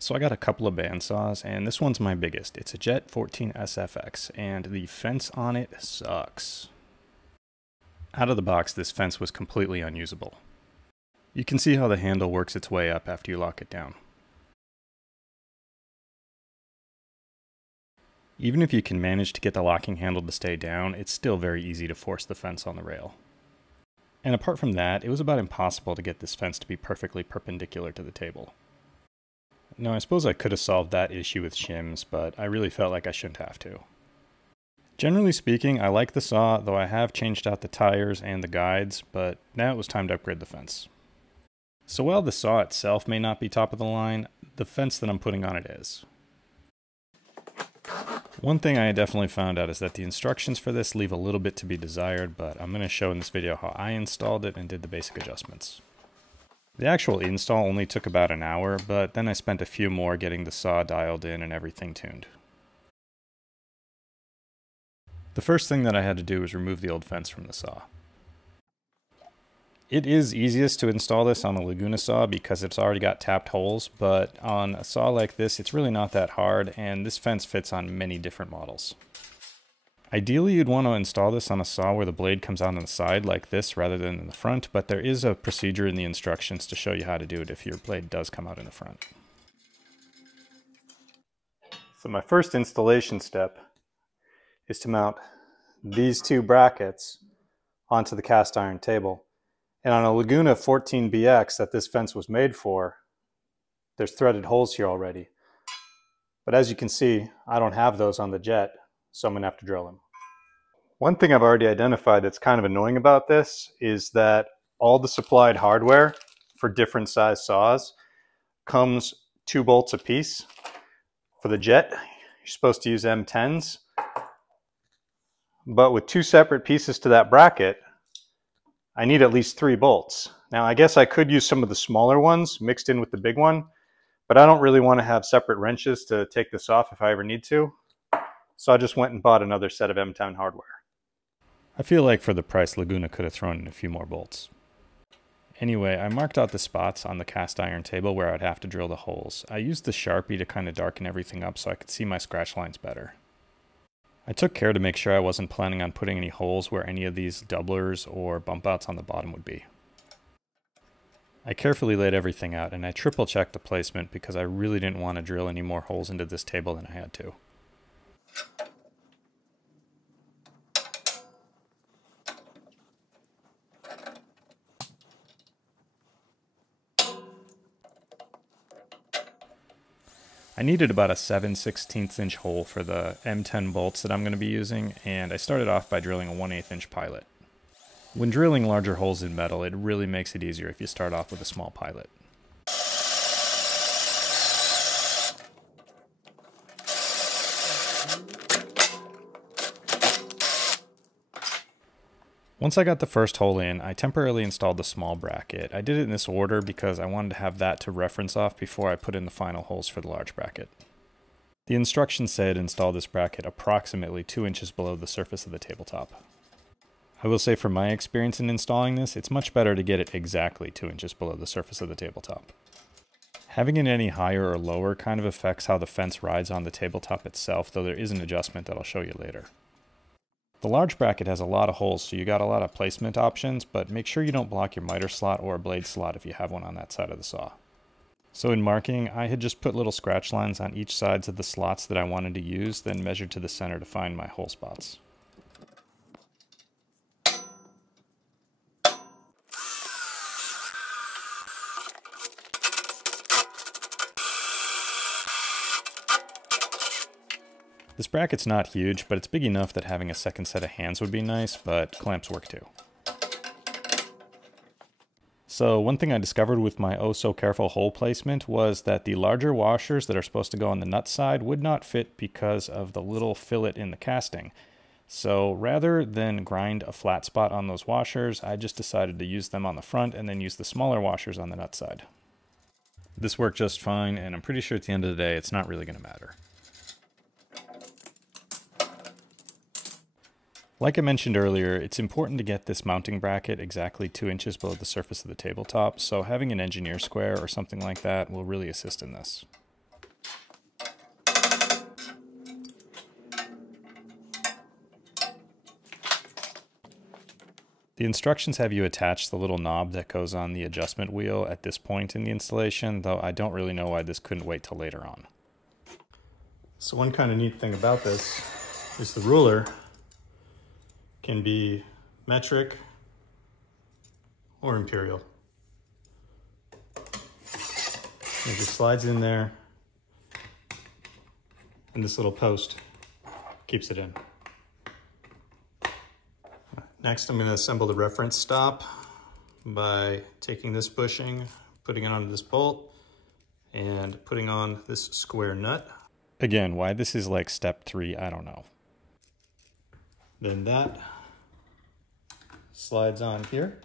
So I got a couple of bandsaws, and this one's my biggest. It's a Jet 14 SFX, and the fence on it sucks. Out of the box, this fence was completely unusable. You can see how the handle works its way up after you lock it down. Even if you can manage to get the locking handle to stay down, it's still very easy to force the fence on the rail. And apart from that, it was about impossible to get this fence to be perfectly perpendicular to the table. Now, I suppose I could have solved that issue with shims, but I really felt like I shouldn't have to. Generally speaking, I like the saw, though I have changed out the tires and the guides, but now it was time to upgrade the fence. So while the saw itself may not be top of the line, the fence that I'm putting on it is. One thing I definitely found out is that the instructions for this leave a little bit to be desired, but I'm going to show in this video how I installed it and did the basic adjustments. The actual install only took about an hour, but then I spent a few more getting the saw dialed in and everything tuned. The first thing that I had to do was remove the old fence from the saw. It is easiest to install this on a Laguna saw because it's already got tapped holes, but on a saw like this, it's really not that hard, and this fence fits on many different models. Ideally, you'd want to install this on a saw where the blade comes out on the side like this rather than in the front, but there is a procedure in the instructions to show you how to do it if your blade does come out in the front. So my first installation step is to mount these two brackets onto the cast iron table. And on a Laguna 14BX that this fence was made for, there's threaded holes here already. But as you can see, I don't have those on the Jet, so I'm going to have to drill them. One thing I've already identified that's kind of annoying about this is that all the supplied hardware for different size saws comes 2 bolts a piece. For the Jet, you're supposed to use M10s. But with 2 separate pieces to that bracket, I need at least 3 bolts. Now I guess I could use some of the smaller ones mixed in with the big one, but I don't really want to have separate wrenches to take this off if I ever need to. So I just went and bought another set of M10 hardware. I feel like for the price, Laguna could have thrown in a few more bolts. Anyway, I marked out the spots on the cast iron table where I'd have to drill the holes. I used the Sharpie to kind of darken everything up so I could see my scratch lines better. I took care to make sure I wasn't planning on putting any holes where any of these doublers or bump outs on the bottom would be. I carefully laid everything out, and I triple checked the placement because I really didn't want to drill any more holes into this table than I had to. I needed about a 7/16 inch hole for the M10 bolts that I'm going to be using, and I started off by drilling a 1/8 inch pilot. When drilling larger holes in metal, it really makes it easier if you start off with a small pilot. Once I got the first hole in, I temporarily installed the small bracket. I did it in this order because I wanted to have that to reference off before I put in the final holes for the large bracket. The instructions said install this bracket approximately 2 inches below the surface of the tabletop. I will say from my experience in installing this, it's much better to get it exactly 2 inches below the surface of the tabletop. Having it any higher or lower kind of affects how the fence rides on the tabletop itself, though there is an adjustment that I'll show you later. The large bracket has a lot of holes, so you got a lot of placement options, but make sure you don't block your miter slot or a blade slot if you have one on that side of the saw. So in marking, I had just put little scratch lines on each sides of the slots that I wanted to use, then measured to the center to find my hole spots. This bracket's not huge, but it's big enough that having a second set of hands would be nice, but clamps work too. So one thing I discovered with my oh so careful hole placement was that the larger washers that are supposed to go on the nut side would not fit because of the little fillet in the casting. So rather than grind a flat spot on those washers, I just decided to use them on the front and then use the smaller washers on the nut side. This worked just fine, and I'm pretty sure at the end of the day it's not really going to matter. Like I mentioned earlier, it's important to get this mounting bracket exactly 2 inches below the surface of the tabletop, so having an engineer square or something like that will really assist in this. The instructions have you attach the little knob that goes on the adjustment wheel at this point in the installation, though I don't really know why this couldn't wait till later on. So one kind of neat thing about this is the ruler can be metric or imperial. It just slides in there, and this little post keeps it in. Next, I'm going to assemble the reference stop by taking this bushing, putting it onto this bolt, and putting on this square nut. Again, why this is like step 3, I don't know. Then that slides on here.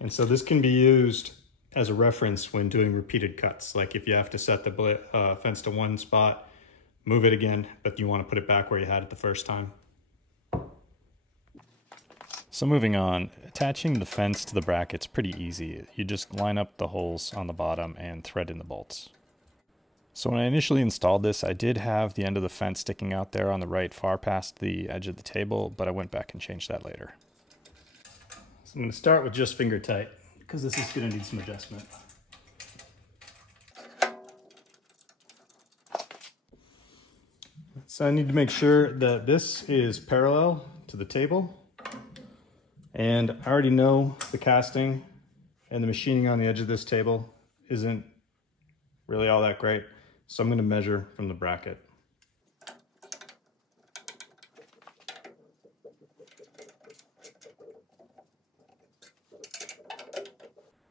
And so this can be used as a reference when doing repeated cuts. Like if you have to set the fence to one spot, move it again, but you want to put it back where you had it the first time. So moving on, attaching the fence to the bracket's pretty easy. You just line up the holes on the bottom and thread in the bolts. So when I initially installed this, I did have the end of the fence sticking out there on the right far past the edge of the table, but I went back and changed that later. So I'm going to start with just finger tight, because this is going to need some adjustment. So I need to make sure that this is parallel to the table. And I already know the casting and the machining on the edge of this table isn't really all that great. So I'm going to measure from the bracket.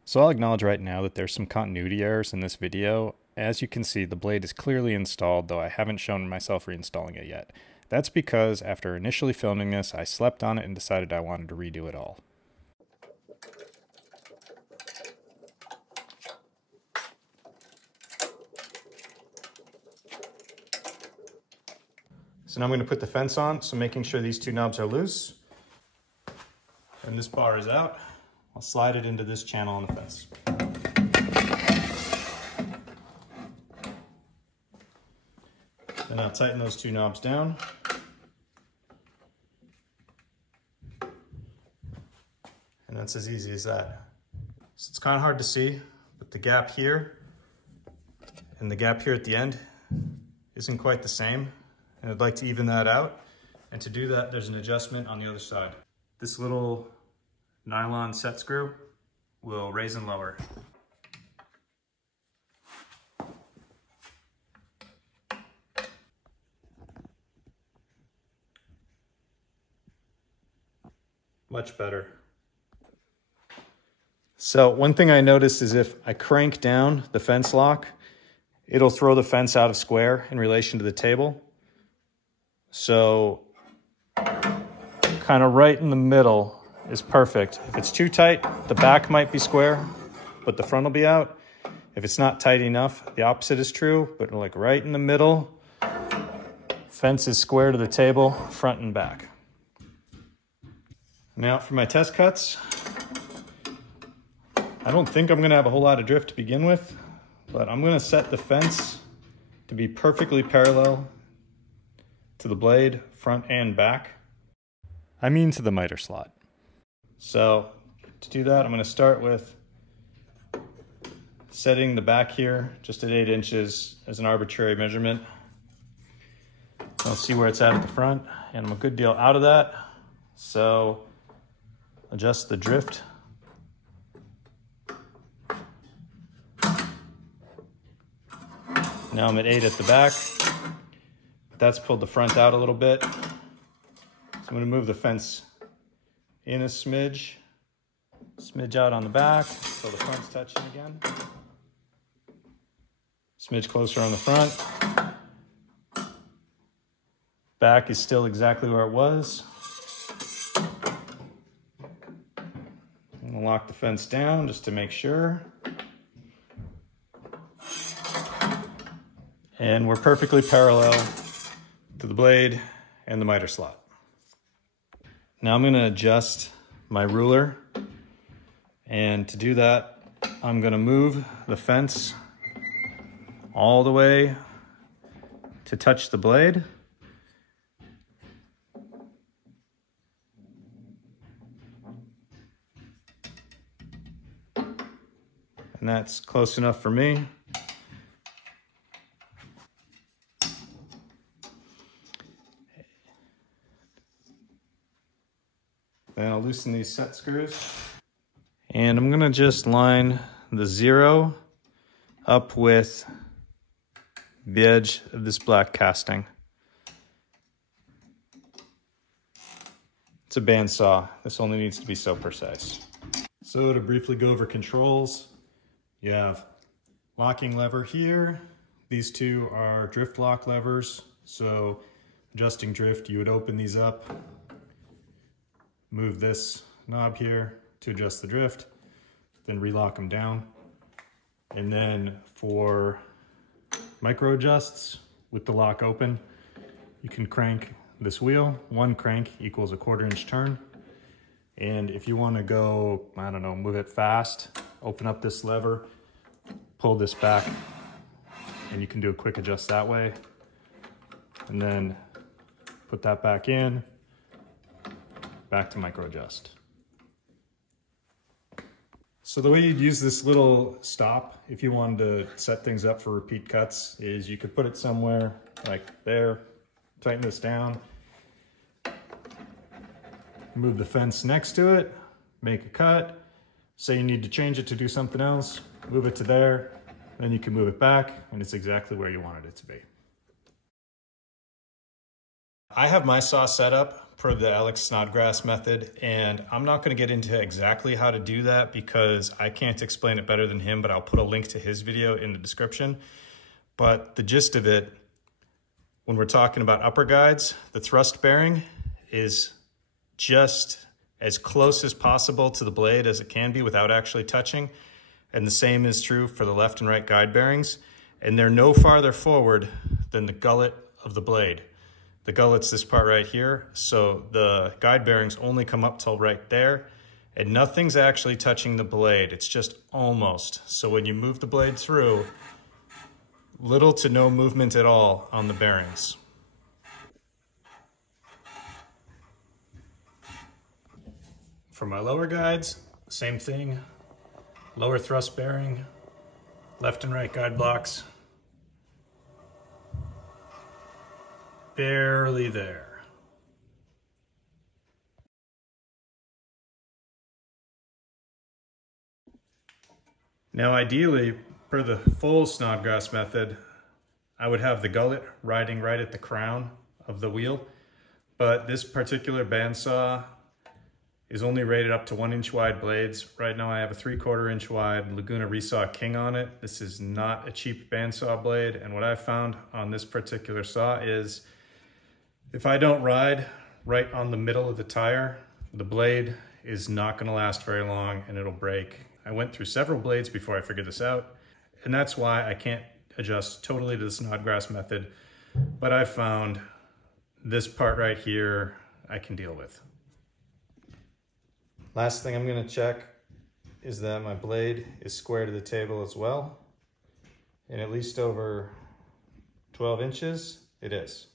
So I'll acknowledge right now that there's some continuity errors in this video. As you can see, the blade is clearly installed, though I haven't shown myself reinstalling it yet. That's because after initially filming this, I slept on it and decided I wanted to redo it all. So now I'm going to put the fence on, so making sure these two knobs are loose and this bar is out, I'll slide it into this channel on the fence. Then I'll tighten those two knobs down. And that's as easy as that. So it's kind of hard to see, but the gap here and the gap here at the end isn't quite the same. And I'd like to even that out. And to do that, there's an adjustment on the other side. This little nylon set screw will raise and lower. Much better. So one thing I noticed is if I crank down the fence lock, it'll throw the fence out of square in relation to the table. So kind of right in the middle is perfect. If it's too tight, the back might be square, but the front will be out. If it's not tight enough, the opposite is true, but like right in the middle, fence is square to the table, front and back. Now for my test cuts, I don't think I'm going to have a whole lot of drift to begin with, but I'm going to set the fence to be perfectly parallel to the blade, front and back. I mean to the miter slot. So to do that, I'm going to start with setting the back here just at 8 inches as an arbitrary measurement. I'll see where it's at the front, and I'm a good deal out of that. So adjust the drift. Now I'm at 8 at the back. That's pulled the front out a little bit. So I'm going to move the fence in a smidge out on the back so the front's touching again. Smidge closer on the front. Back is still exactly where it was. I'm going to lock the fence down just to make sure. And we're perfectly parallel to the blade and the miter slot. Now I'm going to adjust my ruler, and to do that I'm going to move the fence all the way to touch the blade. And that's close enough for me. Then I'll loosen these set screws. And I'm gonna just line the 0 up with the edge of this black casting. It's a bandsaw. This only needs to be so precise. So to briefly go over controls, you have locking lever here. These two are drift lock levers. So adjusting drift, you would open these up, move this knob here to adjust the drift, then relock them down. And then for micro adjusts with the lock open, you can crank this wheel. One crank equals a 1/4 inch turn. And if you want to go, I don't know, move it fast, open up this lever, pull this back, and you can do a quick adjust that way. And then put that back in, back to micro adjust. So the way you'd use this little stop, if you wanted to set things up for repeat cuts, is you could put it somewhere like there, tighten this down, move the fence next to it, make a cut, say you need to change it to do something else, move it to there, then you can move it back, and it's exactly where you wanted it to be. I have my saw set up per the Alex Snodgrass method, and I'm not going to get into exactly how to do that because I can't explain it better than him, but I'll put a link to his video in the description. But the gist of it, when we're talking about upper guides, the thrust bearing is just as close as possible to the blade as it can be without actually touching. And the same is true for the left and right guide bearings. And they're no farther forward than the gullet of the blade. The gullet's this part right here, so the guide bearings only come up till right there, and nothing's actually touching the blade, it's just almost. So when you move the blade through, little to no movement at all on the bearings. For my lower guides, same thing. Lower thrust bearing, left and right guide blocks. Barely there. Now ideally, per the full Snodgrass method, I would have the gullet riding right at the crown of the wheel, but this particular bandsaw is only rated up to 1 inch wide blades. Right now I have a 3/4 inch wide Laguna Resaw King on it. This is not a cheap bandsaw blade, and what I found on this particular saw is if I don't ride right on the middle of the tire, the blade is not gonna last very long and it'll break. I went through several blades before I figured this out, and that's why I can't adjust totally to the Snodgrass method, but I found this part right here I can deal with. Last thing I'm gonna check is that my blade is square to the table as well, and at least over 12 inches, it is.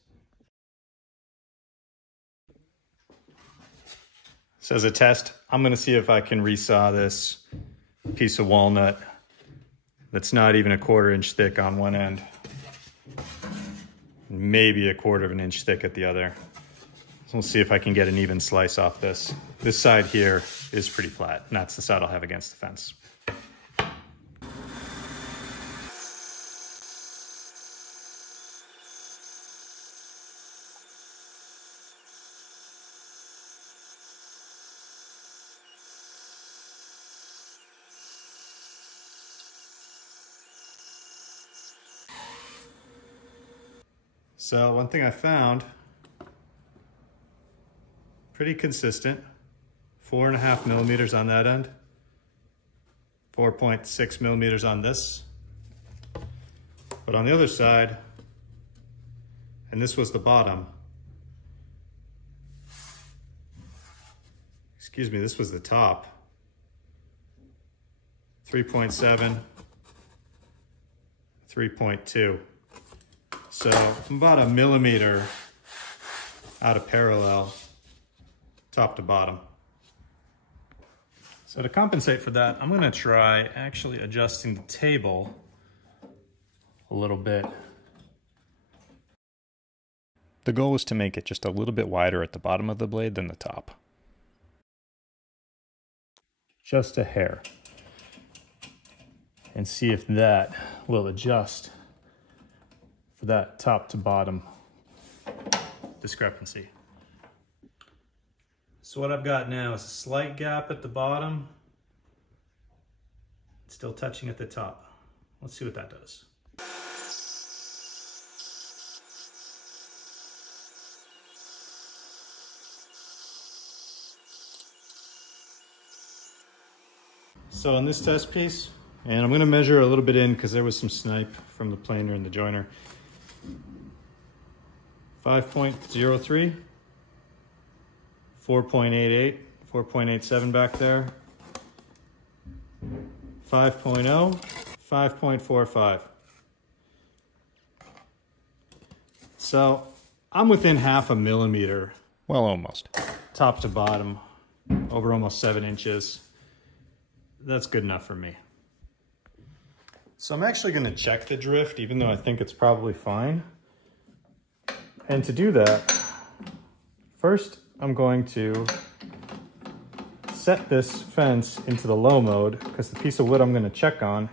So as a test, I'm gonna see if I can resaw this piece of walnut that's not even a 1/4 inch thick on one end. Maybe a 1/4 inch thick at the other. So we'll see if I can get an even slice off this. This side here is pretty flat, and that's the side I'll have against the fence. So one thing I found, pretty consistent, 4.5 millimeters on that end, 4.6 millimeters on this. But on the other side, and this was the bottom, excuse me, this was the top, 3.7, 3.2. So I'm about 1 millimeter out of parallel, top to bottom. So to compensate for that, I'm gonna try actually adjusting the table a little bit. The goal is to make it just a little bit wider at the bottom of the blade than the top. Just a hair. And see if that will adjust for that top to bottom discrepancy. So what I've got now is a slight gap at the bottom, still touching at the top. Let's see what that does. So on this test piece, and I'm gonna measure a little bit in because there was some snipe from the planer and the joiner. 5.03, 4.88, 4.87 back there, 5.0, 5.45. So I'm within 0.5 millimeter. Well, almost. Top to bottom, over almost 7 inches. That's good enough for me. So I'm actually gonna check the drift, even though I think it's probably fine. And to do that, first I'm going to set this fence into the low mode because the piece of wood I'm gonna check on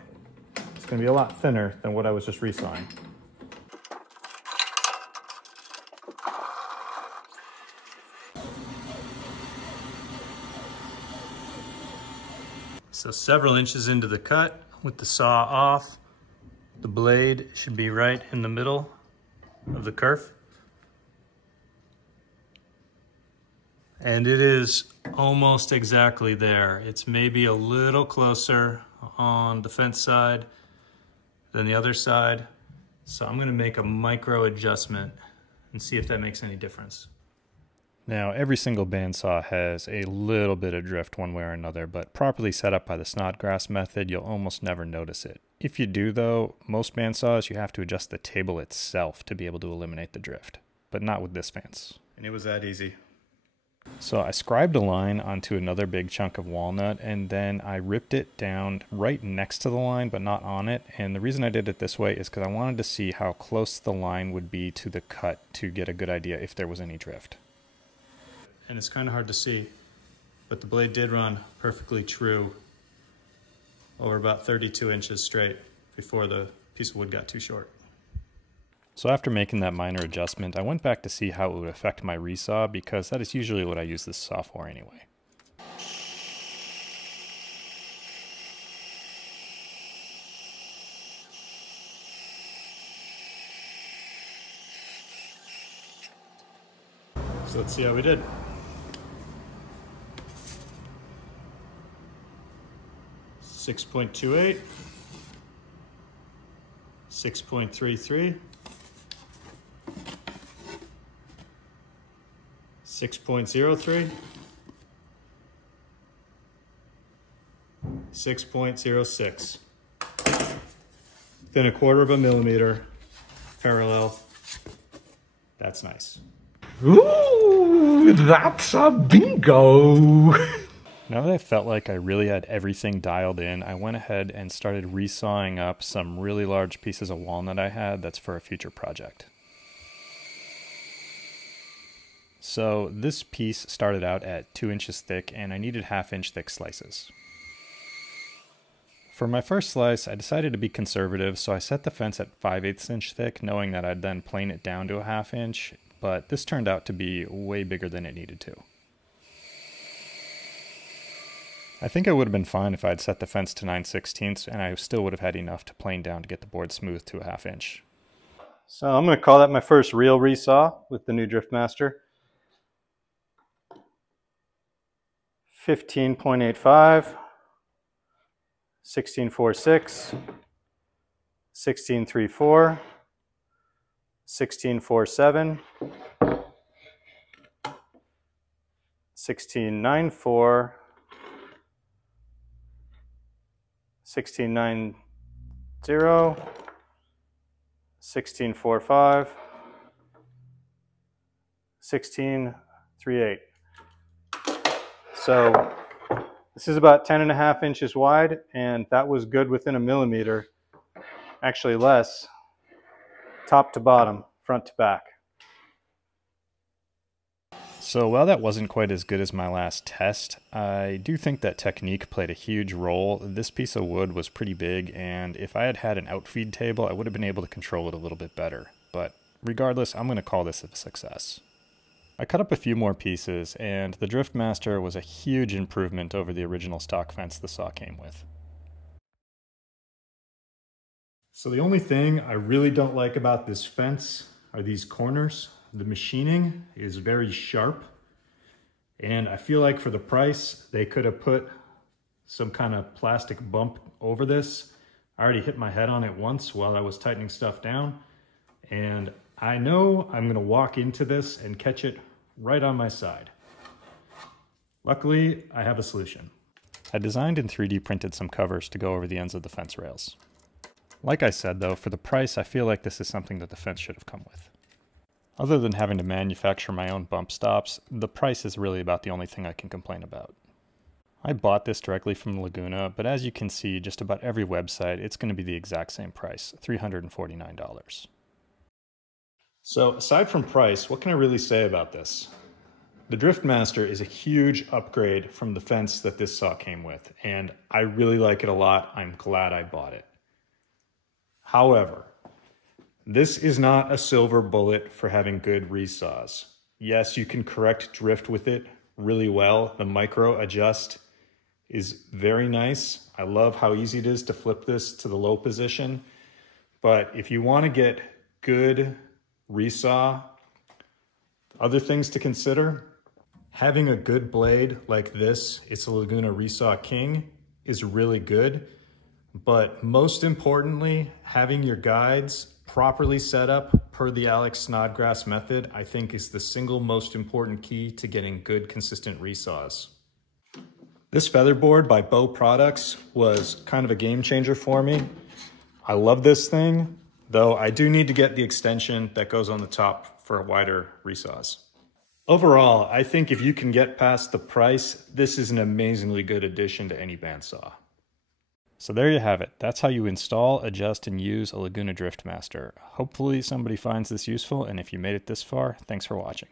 is gonna be a lot thinner than what I was just resawing. So several inches into the cut with the saw off, the blade should be right in the middle of the kerf. And it is almost exactly there. It's maybe a little closer on the fence side than the other side. So I'm gonna make a micro adjustment and see if that makes any difference. Now, every single bandsaw has a little bit of drift one way or another, but properly set up by the Snodgrass method, you'll almost never notice it. If you do though, most bandsaws, you have to adjust the table itself to be able to eliminate the drift, but not with this fence. And it was that easy. So I scribed a line onto another big chunk of walnut, and then I ripped it down right next to the line, but not on it. And the reason I did it this way is because I wanted to see how close the line would be to the cut to get a good idea if there was any drift. And it's kind of hard to see, but the blade did run perfectly true over about 32 inches straight before the piece of wood got too short. So after making that minor adjustment, I went back to see how it would affect my resaw because that is usually what I use this saw for anyway. So let's see how we did. .28, 6.33, 6.03, 6.06. Then 1/4 millimeter parallel. That's nice. Ooh, that's a bingo! Now that I felt like I really had everything dialed in, I went ahead and started resawing up some really large pieces of walnut I had that's for a future project. So this piece started out at 2 inches thick and I needed 1/2 inch thick slices. For my first slice, I decided to be conservative, so I set the fence at 5/8 inch thick, knowing that I'd then plane it down to 1/2 inch, but this turned out to be way bigger than it needed to. I think I would have been fine if I had set the fence to 9/16 and I still would have had enough to plane down to get the board smooth to 1/2 inch. So I'm going to call that my first real resaw with the new DriftMaster. 15.85, 16.46, 16.34, 16.47, 16.94, 16.90, 16.45, 16.38. So this is about 10.5 inches wide, and that was good within a millimeter, actually less, top to bottom, front to back. So while that wasn't quite as good as my last test, I do think that technique played a huge role. This piece of wood was pretty big, and if I had had an outfeed table, I would have been able to control it a little bit better. But regardless, I'm going to call this a success. I cut up a few more pieces, and the DriftMaster was a huge improvement over the original stock fence the saw came with. So the only thing I really don't like about this fence are these corners. The machining is very sharp, and I feel like for the price, they could have put some kind of plastic bump over this. I already hit my head on it once while I was tightening stuff down, and I know I'm gonna walk into this and catch it right on my side. Luckily, I have a solution. I designed and 3D printed some covers to go over the ends of the fence rails. Like I said though, for the price, I feel like this is something that the fence should have come with. Other than having to manufacture my own bump stops, the price is really about the only thing I can complain about. I bought this directly from Laguna, but as you can see, just about every website, it's going to be the exact same price, $349. So aside from price, what can I really say about this? The DriftMaster is a huge upgrade from the fence that this saw came with, and I really like it a lot. I'm glad I bought it. However, this is not a silver bullet for having good resaws. Yes, you can correct drift with it really well. The micro adjust is very nice. I love how easy it is to flip this to the low position. But if you want to get good resaw, other things to consider, having a good blade like this, it's a Laguna Resaw King, is really good. But most importantly, having your guides properly set up per the Alex Snodgrass method, I think is the single most important key to getting good, consistent resaws. This featherboard by Bow Products was kind of a game changer for me. I love this thing, though I do need to get the extension that goes on the top for wider resaws. Overall, I think if you can get past the price, this is an amazingly good addition to any bandsaw. So there you have it. That's how you install, adjust, and use a Laguna DriftMaster. Hopefully somebody finds this useful, and if you made it this far, thanks for watching.